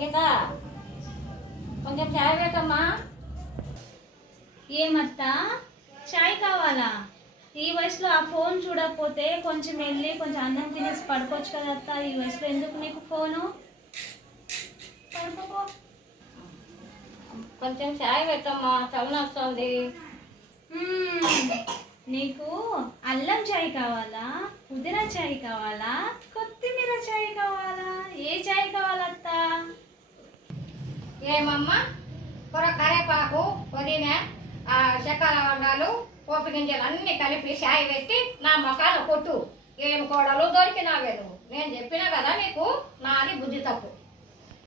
సంగీత కొంచెం చాయ్ పెట్టమ్మా. ఏమత్తా చాయ్ కావాలా? ఈ వయసులో ఆ ఫోన్ చూడకపోతే కొంచెం వెళ్ళి కొంచెం అన్నం తినేసి పడుకోవచ్చు కదా అత్త. ఈ వయసులో ఎందుకు నీకు ఫోను? పడుకోపో. కొంచెం చాయ్ పెట్టమ్మా, తలనొస్తుంది. నీకు అల్లం చాయ్ కావాలా, పుదీనా చాయ్ కావాలా, కొత్తిమీర చాయ్ కావాలా? ఏ చాయ్ కావాలత్తా? ఏమమ్మా, కూర కరేపాకు, పుదీనా, చెక్క లవంగాలు, పోపు గింజలు అన్నీ కలిపి చాయ్ పెట్టి నా మొఖాలు కొట్టు. ఏం కోడలు దొరికినావే నువ్వు. నేను చెప్పినా కదా నీకు, నాది బుద్ధి తప్పు.